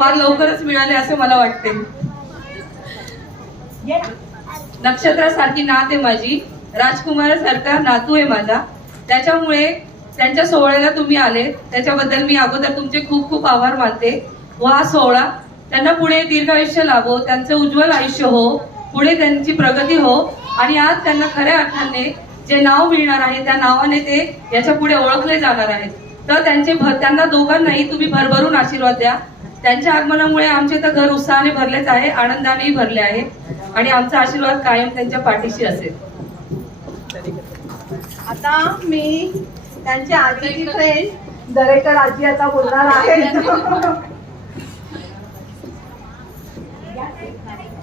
फार लवकरच मिळाले असे मला वाटते. नक्षत्रासारखी नात आहे माझी, राजकुमारासारखा नातू आहे माझा. त्याच्यामुळे त्यांच्या सोहळ्याला तुम्ही आले त्याच्याबद्दल मी अगोदर तुमचे खूप खूप आभार मानते. व हा सोहळा त्यांना पुढे दीर्घायुष्य लाभो, त्यांचं उज्ज्वल आयुष्य हो, पुढे त्यांची प्रगती हो आणि आज त्यांना खऱ्या अर्थाने जे नाव मिळणार आहे त्या नावाने ते याच्या पुढे ओळखले जाणार आहेत. तर त्यांना दोघांनाही तुम्ही भरभरून आशीर्वाद द्या. त्यांच्या आगमनामुळे आमचे तर घर उत्साहाने भरलेच आहे, आनंदानेही भरले आहे आणि आमचा आशीर्वाद कायम त्यांच्या पाठीशी असेल. आता मी त्यांची आजीची फ्रेंड दरेकर आजी आता बोलणार आहे.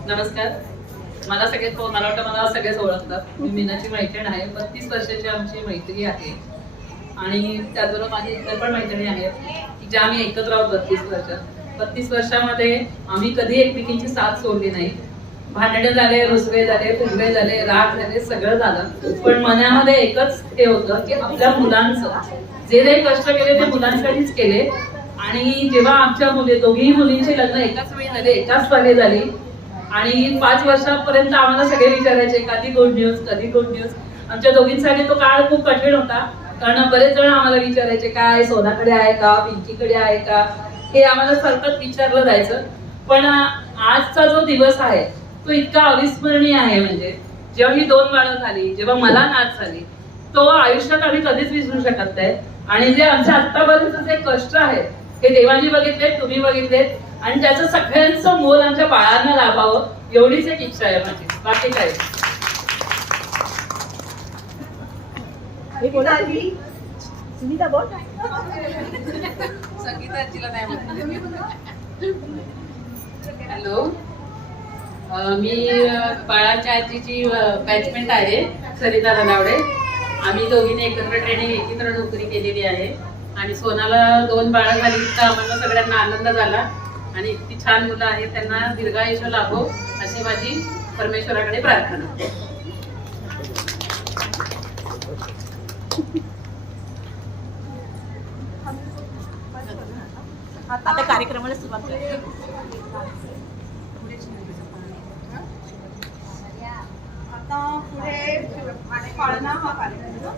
नमस्कार. मला वाटतं मला सगळेच ओळखतात. मी मीनाची मैत्रीण आहे. 32 वर्षाची आमची मैत्री आहे आणि त्याचबरोबर माझी इतर पण मैत्रिणी आहेत की ज्या आम्ही एकत्र आहोत 32 वर्षात. 32 वर्षामध्ये आम्ही कधी एकमेकींची साथ सोडली नाही. भांडणे झाले, रुसवे झाले, फुगवे झाले, राग झाले, सगळं झालं, पण मनामध्ये एकच हे होतं की आपल्या मुलांचं जे काही कष्ट केले ते मुलांसाठीच केले. आणि जेव्हा आमच्या दोघीही मुलींची लग्न एकाच वेळी झाले, एकाच जागी झाली आणि 5 वर्षापर्यंत आम्हाला सगळे विचारायचे कधी गुड न्यूज, कधी गुड न्यूज. आमच्या दोघींसाठी तो काळ खूप कठीण होता, कारण बरेच जण आम्हाला विचारायचे काय सोनाकडे आहे का, पिंकीकडे आहे का, हे आम्हाला सतत विचारलं जायचं. पण आजचा जो दिवस आहे तो इतका अविस्मरणीय आहे. म्हणजे जेव्हा ही 2 बाळं झाली, जेव्हा मला नात झाली, तो आयुष्यात आम्ही कधीच विसरू शकत नाही. आणि जे आमच्या आतापर्यंत जे कष्ट आहे ते देवानी बघितलेत, तुम्ही बघितलेत आणि त्याचं सगळ्यांचं मोल आमच्या बाळांना लाभावं एवढीच एक इच्छा आहे माझी, बाकी काय. सुनीता बोल. संगीता आजीला नाही म्हणते. हॅलो, मी बाळाच्या आजीची बॅचमेंट आहे, सरिता रनावडे. आम्ही दोघींनी एकत्र ट्रेनिंग, एकत्र नोकरी केलेली आहे आणि सोनाला 2 बाळं झाली तर आम्हाला सगळ्यांना आनंद झाला आणि इतकी छान मुलं आहेत, त्यांना दीर्घायुष्य लाभो अशी माझी परमेश्वराकडे प्रार्थना. आता कार्यक्रमाला सुरुवात करूया. आता पुढे पाळणा हा कार्यक्रम